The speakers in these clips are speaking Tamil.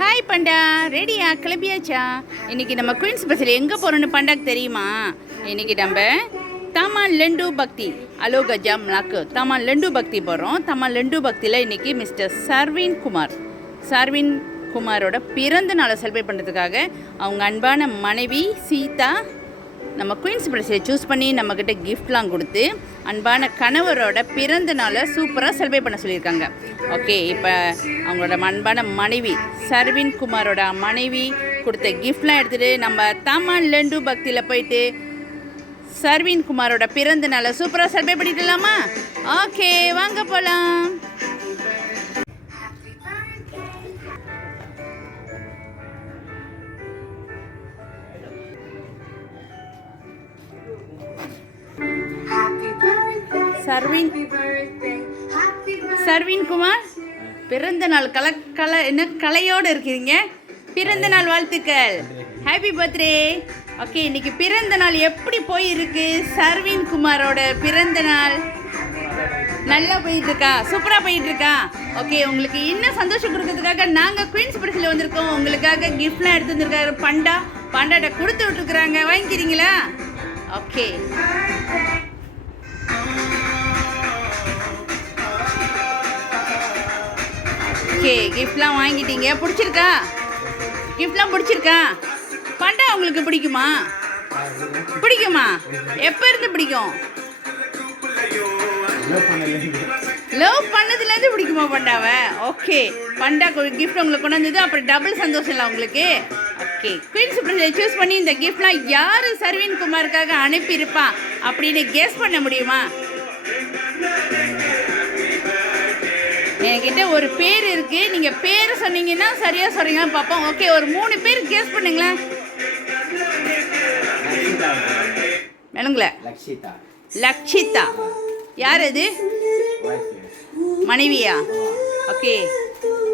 ஹாய் பண்டா, ரெடியா? கிளம்பியாச்சா? இன்றைக்கி நம்ம குயின்ஸ் பஸ்ஸில் எங்கே போகிறோன்னு பண்டாக்கு தெரியுமா? இன்றைக்கி நம்ம தமான் லெண்டு பக்தி அலோக ஜாம் நாக்கு தமான் லெண்டு பக்தி போகிறோம். தமான் லெண்டு பக்தியில் இன்றைக்கி மிஸ்டர் சர்வின் குமாரோட பிறந்த நாளை செலிப்ரேட் பண்ணுறதுக்காக அவங்க அன்பான மனைவி சீதா நம்ம குயின்ஸ் பஸ்ஸில் சூஸ் பண்ணி நம்மக்கிட்ட கிஃப்ட்லாம் கொடுத்து அன்பான கணவரோட பிறந்த நாளை சூப்பராக செலிப்ரேட் பண்ண சொல்லியிருக்காங்க. ஓகே, இப்போ அவங்களோட அன்பான மனைவி சர்வின் குமாரோட மனைவி கொடுத்த கிஃப்ட்லாம் எடுத்துகிட்டு நம்ம தமான் லெண்டு பக்தியில் போயிட்டு சர்வின் குமாரோட பிறந்த நாளை சூப்பராக செலிப்ரேட் பண்ணிடலாமா? ஓகே, வாங்க போகலாம். சர்வின் குமார் பிறந்த நாள் கலையோடு இருக்கிறீங்க. பிறந்த நாள் வாழ்த்துக்கள், ஹாப்பி பர்த்டே. ஓகே, இன்னைக்கு பிறந்த நாள் எப்படி போயிருக்கு? சர்வின் குமாரோட பிறந்த நாள் நல்லா போயிட்டுருக்கா? சூப்பராக போயிட்டுருக்கா? ஓகே, உங்களுக்கு இன்னும் சந்தோஷம் கொடுக்கறதுக்காக நாங்கள் குயின்ஸ் பஸ்ஸில் வந்திருக்கோம். உங்களுக்காக கிஃப்ட்லாம் எடுத்து வந்துருக்காரு பண்டாட்ட கொடுத்து விட்டுருக்குறாங்க, வாங்கிக்கிறீங்களா? ஓகே, ஓகே, கிஃப்ட்லாம் வாங்கிட்டீங்க. கிஃப்ட்லாம் பிடிச்சிருக்கா? பண்டா உங்களுக்கு பிடிக்குமா? எப்போ இருந்து பிடிக்கும்? லவ் பண்ணதுலேருந்து பிடிக்குமா பண்டாவை? ஓகே, பண்டா கிஃப்ட் உங்களுக்கு கொண்டு வந்தது அப்புறம் டபுள் சந்தோஷம் இல்லை உங்களுக்கு? ஓகே, குயின்ஸ் பஸ்ஸில் சூஸ் பண்ணி இந்த கிஃப்ட்லாம் யார் சர்வின் குமாருக்காக அனுப்பியிருப்பா அப்படின்னு கெஸ் பண்ண முடியுமா? என்கிட்ட ஒரு பேர் இருக்குது, நீங்கள் பேர் சொன்னீங்கன்னா சரியாக சொல்கிறீங்கன்னு பார்ப்போம். ஓகே, ஒரு 3 பேர் கெஸ் பண்ணுங்களேன். வேணுங்களே? லக்ஷிதா. யார் அது? மனைவியா? ஓகே,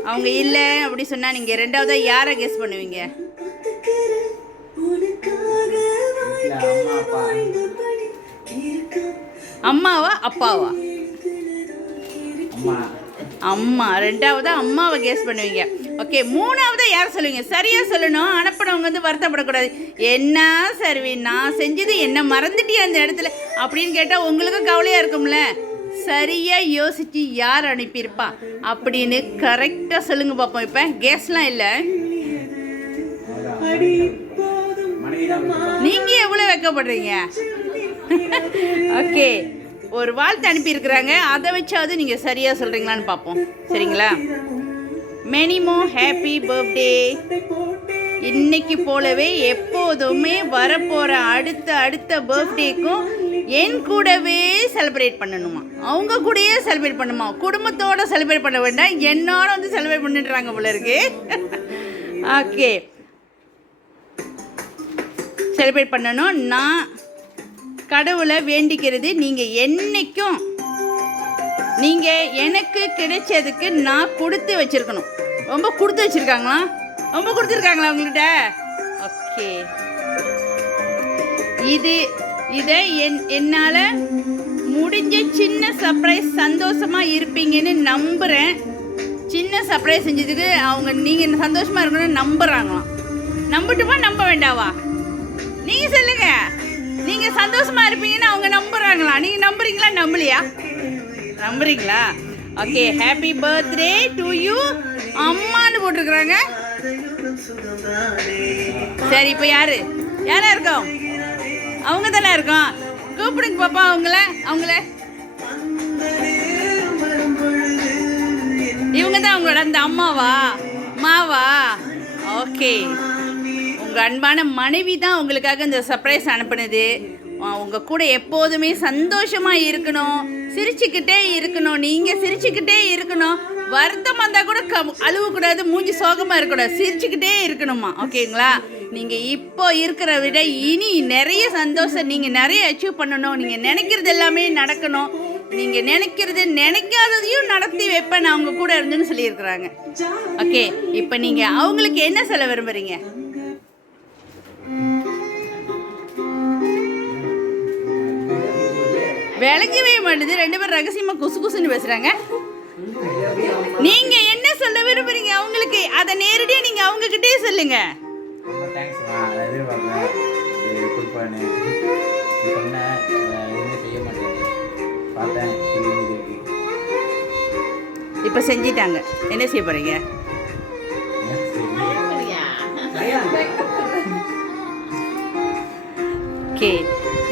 அவங்க இல்லை அப்படி சொன்னால் நீங்கள் ரெண்டாவதாக யாரை கெஸ் பண்ணுவீங்க? அம்மாவா அப்பாவா? அம்மா. ரெண்டாவதா அம்மாவை கெஸ் பண்ணுவீங்க. ஓகே, மூணாவதா யார் சொல்லுவீங்க? சரியா சொல்லணும். அனுப்பினவங்க வருத்தப்படக்கூடாது. என்ன சர்வின், நான் செஞ்சது என்ன மறந்துட்டியா அந்த இடத்துல அப்படின்னு கேட்டால் உங்களுக்கும் கவலையாக இருக்கும்ல. சரியாக யோசிச்சு யார் அனுப்பியிருப்பா அப்படின்னு கரெக்டாக சொல்லுங்க பார்ப்போம். இப்போ கெஸ்லாம் இல்லை. நீங்கள் எவ்வளோ வெக்கப்படுறீங்க? ஓகே, ஒரு வாழ்த்து அனுப்பியிருக்கிறாங்க, அதை வச்சாவது நீங்கள் சரியாக சொல்கிறீங்களான்னு பார்ப்போம். சரிங்களா? மெனிமோ ஹாப்பி பர்த்டே. இன்னைக்கு போலவே எப்போதுமே வரப்போகிற அடுத்த பர்த்டேக்கும் என் கூடவே செலிப்ரேட் பண்ணணுமா? அவங்க கூடயே செலிப்ரேட் பண்ணுமா? குடும்பத்தோடு செலிப்ரேட் பண்ண வேண்டாம், என்னோட செலிப்ரேட் பண்ணிடுறாங்க போல இருக்கு. ஓகே, செலிப்ரேட் பண்ணணும். நான் கடவுளை வேண்டிக்கிறது, நீங்கள் என்னைக்கும் நீங்கள் எனக்கு கிடைச்சதுக்கு நான் கொடுத்து வச்சுருக்கணும். ரொம்ப கொடுத்து வச்சுருக்காங்களா? ரொம்ப கொடுத்துருக்காங்களா உங்கள்கிட்ட? ஓகே, இதை என்னால் முடிஞ்ச சின்ன சர்ப்ரைஸ் சந்தோஷமாக இருப்பீங்கன்னு நம்புகிறேன். சின்ன சர்ப்ரைஸ் செஞ்சதுக்கு நீங்கள் சந்தோஷமாக இருக்கணும்னு நம்புகிறாங்களாம். நம்பட்டுமா நம்ப வேண்டாவா? நீங்கள் சொல்லுங்கள். நீங்கள் சந்தோஷமாக இருப்பீங்கன்னு அவங்க நம்புகிறாங்களா? நீங்கள் நம்புறீங்களா நம்பலையா? நம்புறீங்களா? Okay, happy birthday to you அம்மான்னு போட்டிருக்குறாங்க. சரி, இப்போ யாரா இருக்கோம்? அவங்க தானே இருக்கோம். கூப்பிடுங்க பாப்பா அவங்கள. இவங்க தான் அவங்களோட அந்த மாவா? ஓகே, உங்கள் அன்பான மனைவி தான் உங்களுக்காக இந்த சர்ப்ரைஸ் அனுப்புனது. உங்கள் கூட எப்போதுமே சந்தோஷமாக இருக்கணும், சிரிச்சுக்கிட்டே இருக்கணும். நீங்கள் சிரிச்சுக்கிட்டே இருக்கணும். வருத்தமாக இருந்தால் கூட அழுவக்கூடாது, மூஞ்சி சோகமாக இருக்கக்கூடாது, சிரிச்சுக்கிட்டே இருக்கணுமா? ஓகேங்களா? நீங்கள் இப்போ இருக்கிற விட இனி நிறைய சந்தோஷம், நீங்கள் நிறைய அச்சீவ் பண்ணணும். நீங்கள் நினைக்கிறது எல்லாமே நடக்கணும். நீங்கள் நினைக்காததையும் நடத்தி வைப்பேன் நான் அவங்க கூட இருந்துன்னு சொல்லியிருக்கிறாங்க. ஓகே, இப்போ நீங்கள் அவங்களுக்கு என்ன சொல்ல விரும்புகிறீங்க? விளங்கவே மாட்டேது. 2 பேரும் ரகசியமாக குசுன்னு பேசுகிறாங்க. நீங்கள் என்ன சொல்ல விரும்புறீங்க அவங்களுக்கு? அதை நேரடியா நீங்க அவங்க கிட்டே சொல்லுங்க. ரொம்ப தேங்க்ஸ். நான் எதிர்பார்க்கல இது கொடுப்பான்னு. நீ சொன்ன எதுவுமே செய்ய மாட்டேன் பார்த்தேன். இப்போ செஞ்சிட்டாங்க. என்ன செய்ய போறீங்க? ஓகே,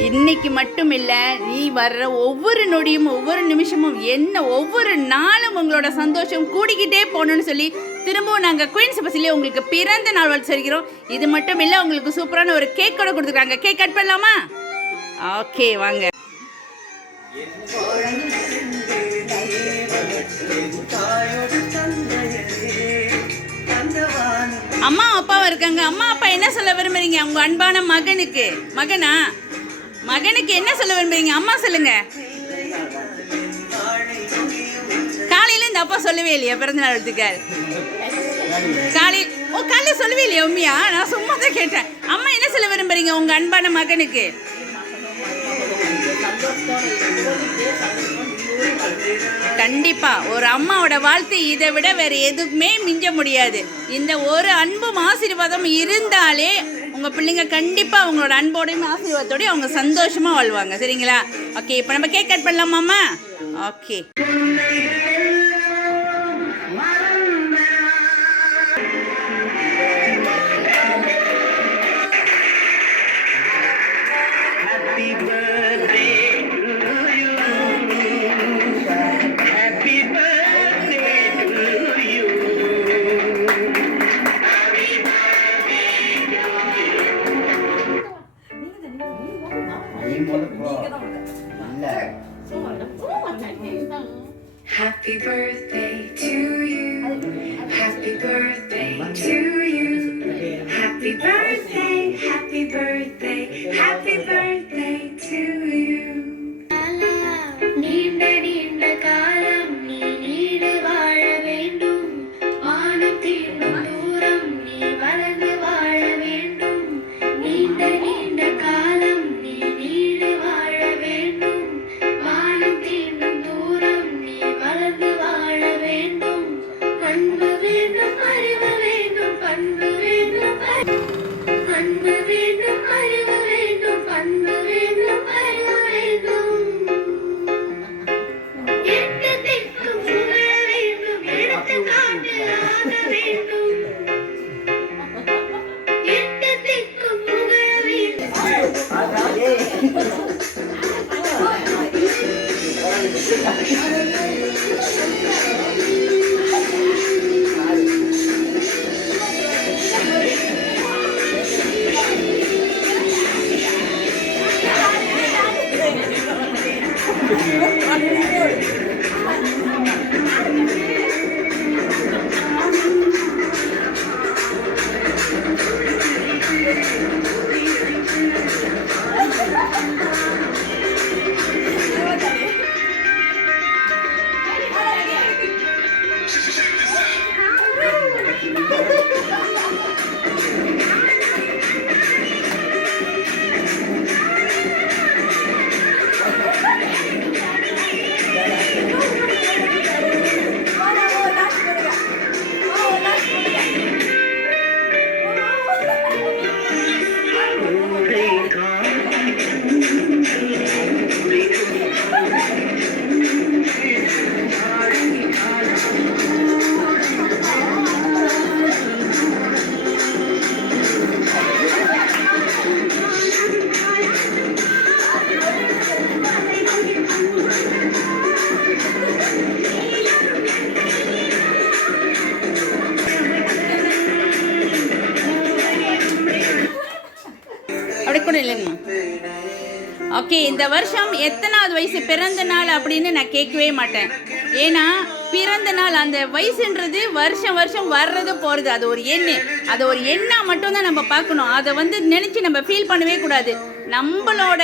இன்னைக்கு மட்டும் இல்லை, நீ வர்ற ஒவ்வொரு நொடியும் ஒவ்வொரு நிமிஷமும் என்ன ஒவ்வொரு நாளும் உங்களோட சந்தோஷம் கூடிக்கிட்டே போகணும்னு சொல்லி திரும்பவும் நாங்கள் குயின்ஸ் பஸ்லேயே உங்களுக்கு பிறந்த நாள் வாழ்த்து சொல்கிறோம். இது மட்டும் இல்லை, உங்களுக்கு சூப்பரான ஒரு கேக் கூட கொடுத்துருக்காங்க. கேக் கட் பண்ணலாமா? ஓகே வாங்க. அம்மா அப்பாவும் இருக்காங்க. அம்மா அப்பா என்ன சொல்ல விரும்புறீங்க உங்க அன்பான மகனுக்கு? மகனுக்கு என்ன சொல்ல விரும்புறீங்க? அம்மா சொல்லுங்க. காலையில இந்த அப்பா சொல்லவே இல்லையா பிறந்தநாள் வாழ்த்துக்கள்? காலையில சொல்லவே இல்லையா உண்மையா? நான் சும்மா தான் கேட்டேன். அம்மா என்ன சொல்ல விரும்புறீங்க உங்க அன்பான மகனுக்கு? கண்டிப்பா ஒரு அம்மாவோட வாழ்த்து இதை விட வேற எதுக்குமே மிஞ்ச முடியாது. இந்த ஒரு அன்பும் ஆசீர்வாதம் இருந்தாலே உங்க பிள்ளைங்க கண்டிப்பா அவங்களோட அன்போடையும் ஆசீர்வாதத்தோடய அவங்க சந்தோஷமா வாழ்வாங்க. சரிங்களா? ஓகே, இப்போ நம்ம கேக் கட் பண்ணலாமாம்மா? Okay. Happy birthday to you. Happy birthday to you. Happy birthday, happy birthday, happy birthday to you. நீண்ட நீண்ட காலம் நீ நீடு வாழ வேண்டும். வானம் தீண்டும் தூரம் நீ வளர்ந்து வாழ வேண்டும். நீண்ட நீண்ட காலம் நீ நீடு வாழ வேண்டும். வானம் தீண்டும் தூரம் நீ வளர்ந்து வாழ வேண்டும். அன்பு வேண்டும், அறிவு வேண்டும், பண்பு வேண்டும். அன்பு வேண்டும், அறிவு வேண்டும், பண்பு வேண்டும், அறிவு வேண்டும். எட்டு திக்கும் புகழ வேண்டும், எடுத்துக்காட்டு ஆக வேண்டும். எட்டு திக்கும் புகழ வேண்டும். ஓகே, இந்த வருஷம் எத்தனாவது வயசு பிறந்த நாள் அப்படின்னு நான் கேட்கவே மாட்டேன். ஏன்னா பிறந்த நாள் அந்த வயசுன்றது வருஷம் வருஷம் வர்றது போகிறது, அது ஒரு எண்ணு. அது ஒரு எண்ணாக மட்டும்தான் நம்ம பார்க்கணும். அதை நினச்சி நம்ம ஃபீல் பண்ணவே கூடாது. நம்மளோட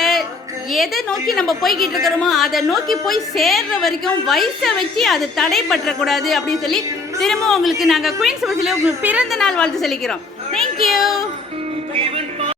எதை நோக்கி நம்ம போய்கிட்டு இருக்கிறோமோ அதை நோக்கி போய் சேர்ற வரைக்கும் வயசை வச்சு அது தடைப்பற்றக்கூடாது அப்படின்னு சொல்லி திரும்ப உங்களுக்கு நாங்கள் குயின்ஸ் பஸ்ஸில் உங்களுக்கு பிறந்த நாள் வாழ்த்து சொல்லிக்கிறோம். தேங்க்யூ.